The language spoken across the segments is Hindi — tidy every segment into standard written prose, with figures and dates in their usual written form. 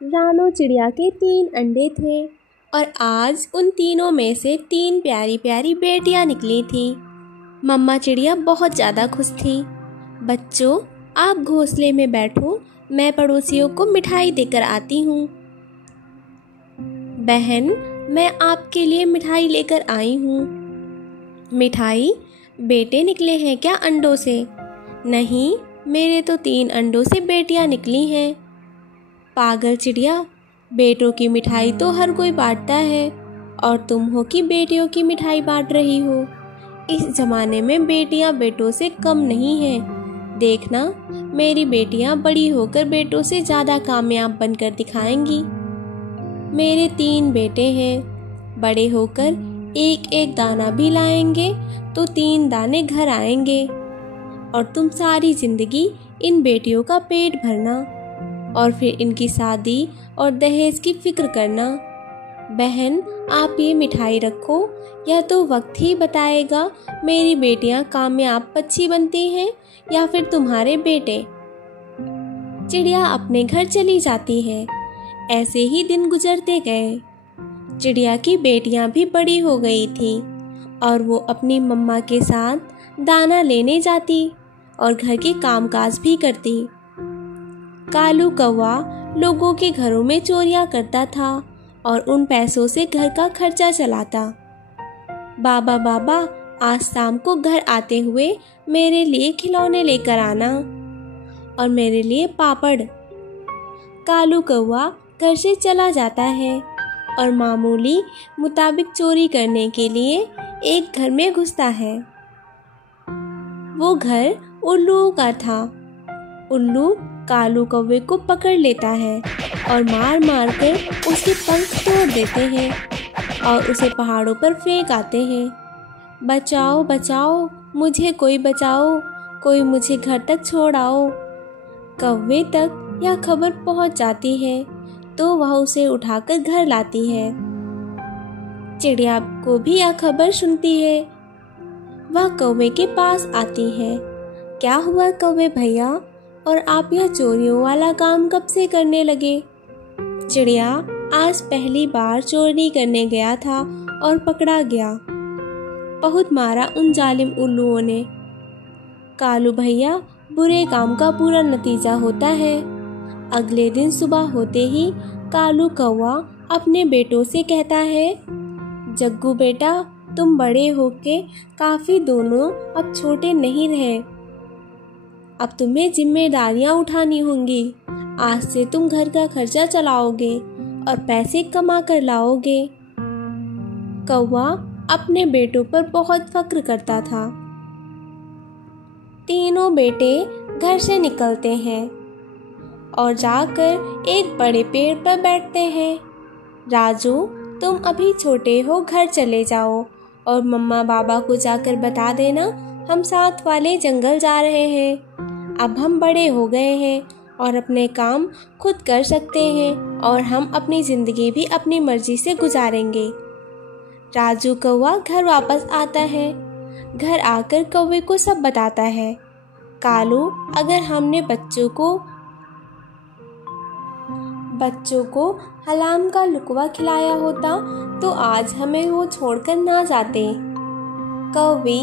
रानो चिड़िया के 3 अंडे थे और आज उन तीनों में से 3 प्यारी प्यारी बेटियां निकली थी। मम्मा चिड़िया बहुत ज़्यादा खुश थी। बच्चों, आप घोंसले में बैठो, मैं पड़ोसियों को मिठाई देकर आती हूँ। बहन, मैं आपके लिए मिठाई लेकर आई हूँ। मिठाई? बेटे निकले हैं क्या अंडों से? नहीं, मेरे तो 3 अंडों से बेटियां निकली हैं। पागल चिड़िया, बेटों की मिठाई तो हर कोई बांटता है और तुम हो कि बेटियों की मिठाई बांट रही हो। इस जमाने में बेटियां बेटों से कम नहीं हैं। देखना, मेरी बेटियां बड़ी होकर बेटों से ज़्यादा कामयाब बनकर दिखाएंगी। मेरे 3 बेटे हैं, बड़े होकर एक एक दाना भी लाएंगे तो 3 दाने घर आएंगे और तुम सारी जिंदगी इन बेटियों का पेट भरना और फिर इनकी शादी और दहेज की फिक्र करना। बहन, आप ये मिठाई रखो, यह तो वक्त ही बताएगा मेरी बेटियां कामयाब पक्षी बनती हैं या फिर तुम्हारे बेटे। चिड़िया अपने घर चली जाती है। ऐसे ही दिन गुजरते गए। चिड़िया की बेटियां भी बड़ी हो गई थी और वो अपनी मम्मा के साथ दाना लेने जाती और घर के कामकाज भी करती। कालू कौवा लोगों के घरों में चोरियां करता था और उन पैसों से घर का खर्चा चलाता। बाबा बाबा, आज शाम को घर आते हुए मेरे लिए खिलौने लेकर आना और मेरे लिए पापड़। कालू कौवा घर से चला जाता है और मामूली मुताबिक चोरी करने के लिए एक घर में घुसता है। वो घर उल्लू का था। उल्लू कालू कौवे को पकड़ लेता है और मार मार कर उसके पंख तोड़ देते हैं और उसे पहाड़ों पर फेंक आते हैं। बचाओ बचाओ, मुझे कोई बचाओ, कोई मुझे घर तक छोड़ आओ। कौवे तक यह खबर पहुंच जाती है तो वह उसे उठाकर घर लाती है। चिड़िया को भी यह खबर सुनती है। वह कौवे के पास आती है। क्या हुआ कौवे भैया, और आप यह चोरियों वाला काम कब से करने लगे? चिड़िया आज पहली बार चोरी करने गया था और पकड़ा गया। बहुत मारा उन जालिम उल्लुओं ने। कालू भैया, बुरे काम का बुरा नतीजा होता है। अगले दिन सुबह होते ही कालू कौवा अपने बेटों से कहता है, जग्गू बेटा, तुम बड़े होके काफी दोनों अब छोटे नहीं रहे। अब तुम्हें जिम्मेदारियां उठानी होंगी। आज से तुम घर का खर्चा चलाओगे और पैसे कमा कर लाओगे। कौवा अपने बेटों पर बहुत फक्र करता था। तीनों बेटे घर से निकलते हैं और जाकर एक बड़े पेड़ पर बैठते हैं। राजू, तुम अभी छोटे हो, घर चले जाओ और मम्मा बाबा को जाकर बता देना हम साथ वाले जंगल जा रहे हैं। अब हम बड़े हो गए हैं और अपने काम खुद कर सकते हैं और हम अपनी ज़िंदगी भी अपनी मर्जी से गुजारेंगे। राजू कौवा घर वापस आता है। घर आकर कौवे को सब बताता है। कालू, अगर हमने बच्चों को हलाम का लुकवा खिलाया होता तो आज हमें वो छोड़कर ना जाते। कौवी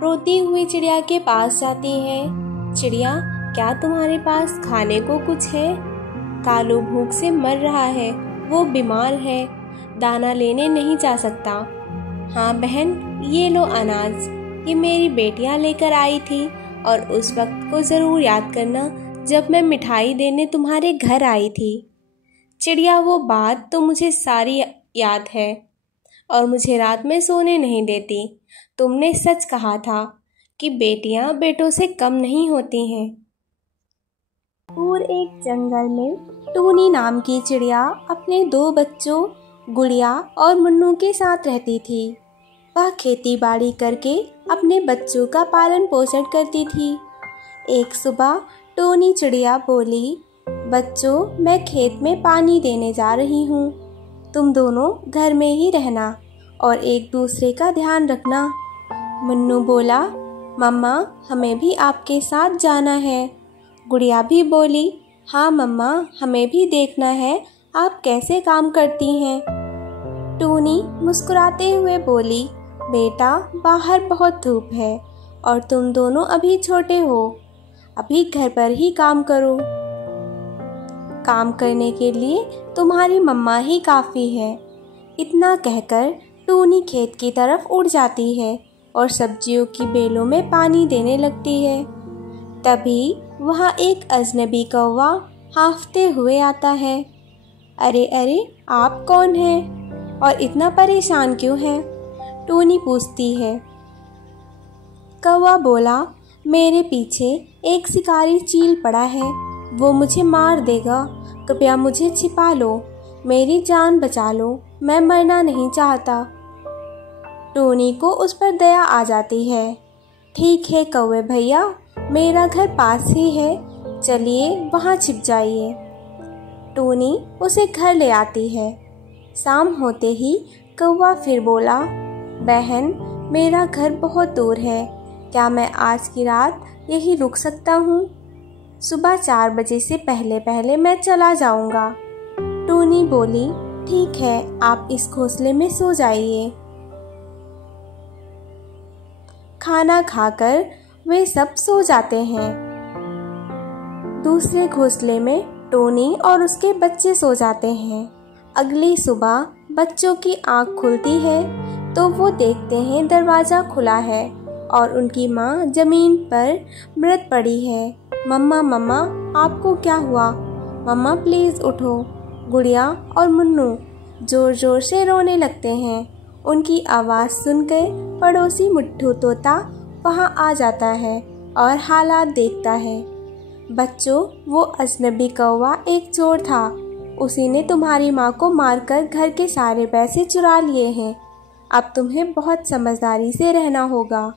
रोती हुई चिड़िया के पास जाती है। चिड़िया, क्या तुम्हारे पास खाने को कुछ है? कालू भूख से मर रहा है, वो बीमार है, दाना लेने नहीं जा सकता। हाँ बहन, ये लो अनाज, ये मेरी बेटियां लेकर आई थी और उस वक्त को ज़रूर याद करना जब मैं मिठाई देने तुम्हारे घर आई थी। चिड़िया, वो बात तो मुझे सारी याद है और मुझे रात में सोने नहीं देती। तुमने सच कहा था कि बेटियां बेटों से कम नहीं होती हैं। और एक जंगल में टूनी नाम की चिड़िया अपने 2 बच्चों गुड़िया और मुन्नू के साथ रहती थी। वह खेती बाड़ी करके अपने बच्चों का पालन पोषण करती थी। एक सुबह टूनी चिड़िया बोली, बच्चों, मैं खेत में पानी देने जा रही हूँ। तुम दोनों घर में ही रहना और एक दूसरे का ध्यान रखना। मुन्नू बोला, मम्मा, हमें भी आपके साथ जाना है। गुड़िया भी बोली, हाँ मम्मा, हमें भी देखना है आप कैसे काम करती हैं। टूनी मुस्कुराते हुए बोली, बेटा बाहर बहुत धूप है और तुम दोनों अभी छोटे हो, अभी घर पर ही काम करो। काम करने के लिए तुम्हारी मम्मा ही काफ़ी है। इतना कहकर टूनी खेत की तरफ उड़ जाती है और सब्जियों की बेलों में पानी देने लगती है। तभी वहाँ एक अजनबी कौवा हांफते हुए आता है। अरे अरे, आप कौन हैं और इतना परेशान क्यों हैं? टूनी पूछती है। कौवा बोला, मेरे पीछे एक शिकारी चील पड़ा है, वो मुझे मार देगा, कृपया मुझे छिपा लो, मेरी जान बचा लो, मैं मरना नहीं चाहता। टूनी को उस पर दया आ जाती है। ठीक है कौवे भैया, मेरा घर पास ही है, चलिए वहाँ छिप जाइए। टूनी उसे घर ले आती है। शाम होते ही कौवा फिर बोला, बहन मेरा घर बहुत दूर है, क्या मैं आज की रात यहीं रुक सकता हूँ? सुबह 4 बजे से पहले पहले मैं चला जाऊँगा। टूनी बोली, ठीक है, आप इस घोंसले में सो जाइए। खाना खाकर वे सब सो जाते हैं। दूसरे घोंसले में टोनी और उसके बच्चे सो जाते हैं। अगली सुबह बच्चों की आंख खुलती है तो वो देखते हैं दरवाज़ा खुला है और उनकी माँ ज़मीन पर मृत पड़ी है। मम्मा मम्मा, आपको क्या हुआ? मम्मा प्लीज़ उठो। गुड़िया और मुन्नू ज़ोर ज़ोर से रोने लगते हैं। उनकी आवाज़ सुनकर पड़ोसी मिट्ठू तोता वहाँ आ जाता है और हालात देखता है। बच्चों, वो अजनबी कौवा एक चोर था, उसी ने तुम्हारी माँ को मारकर घर के सारे पैसे चुरा लिए हैं। अब तुम्हें बहुत समझदारी से रहना होगा,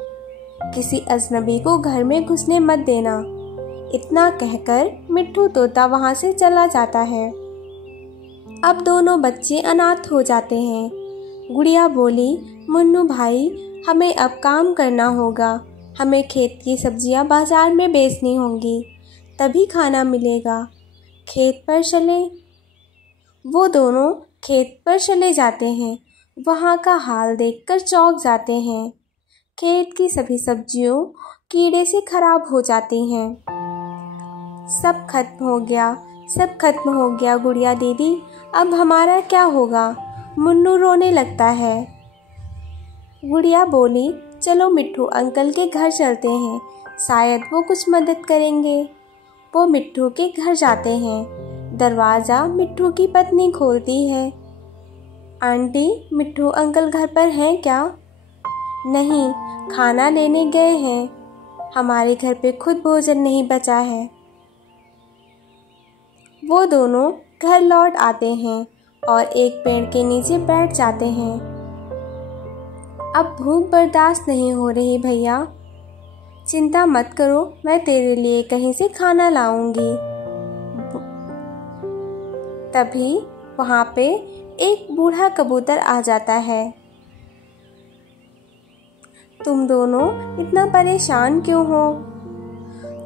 किसी अजनबी को घर में घुसने मत देना। इतना कहकर मिट्ठू तोता वहाँ से चला जाता है। अब दोनों बच्चे अनाथ हो जाते हैं। गुड़िया बोली, मुन्नू भाई, हमें अब काम करना होगा, हमें खेत की सब्जियां बाजार में बेचनी होंगी, तभी खाना मिलेगा। खेत पर चले। वो दोनों खेत पर चले जाते हैं। वहाँ का हाल देखकर चौंक जाते हैं। खेत की सभी सब्जियों कीड़े से खराब हो जाती हैं। सब खत्म हो गया, सब खत्म हो गया गुड़िया दीदी, अब हमारा क्या होगा? मुन्नू रोने लगता है। गुड़िया बोली, चलो मिट्ठू अंकल के घर चलते हैं, शायद वो कुछ मदद करेंगे। वो मिट्ठू के घर जाते हैं। दरवाज़ा मिट्ठू की पत्नी खोलती है। आंटी, मिट्ठू अंकल घर पर हैं क्या? नहीं, खाना लेने गए हैं, हमारे घर पे खुद भोजन नहीं बचा है। वो दोनों घर लौट आते हैं और एक पेड़ के नीचे बैठ जाते हैं। अब भूख बर्दाश्त नहीं हो रही भैया, चिंता मत करो, मैं तेरे लिए कहीं से खाना लाऊंगी। तभी वहाँ पे एक बूढ़ा कबूतर आ जाता है। तुम दोनों इतना परेशान क्यों हो?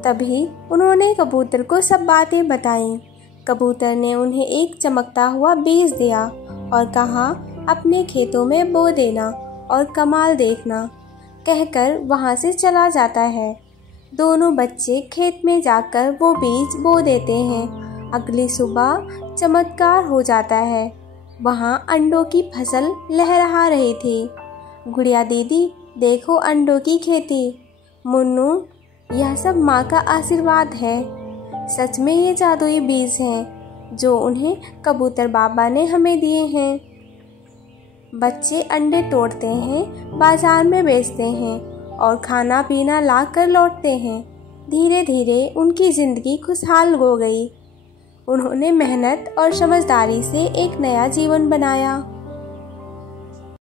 तभी उन्होंने कबूतर को सब बातें बताईं। कबूतर ने उन्हें एक चमकता हुआ बीज दिया और कहा, अपने खेतों में बो देना और कमाल देखना, कहकर वहाँ से चला जाता है। दोनों बच्चे खेत में जाकर वो बीज बो देते हैं। अगली सुबह चमत्कार हो जाता है, वहाँ अंडों की फसल लहरा रही थी। गुड़िया दीदी, देखो अंडों की खेती। मुन्नू, यह सब माँ का आशीर्वाद है, सच में ये जादुई बीज हैं जो उन्हें कबूतर बाबा ने हमें दिए हैं। बच्चे अंडे तोड़ते हैं, बाजार में बेचते हैं और खाना पीना ला कर लौटते हैं। धीरे धीरे उनकी ज़िंदगी खुशहाल हो गई। उन्होंने मेहनत और समझदारी से एक नया जीवन बनाया।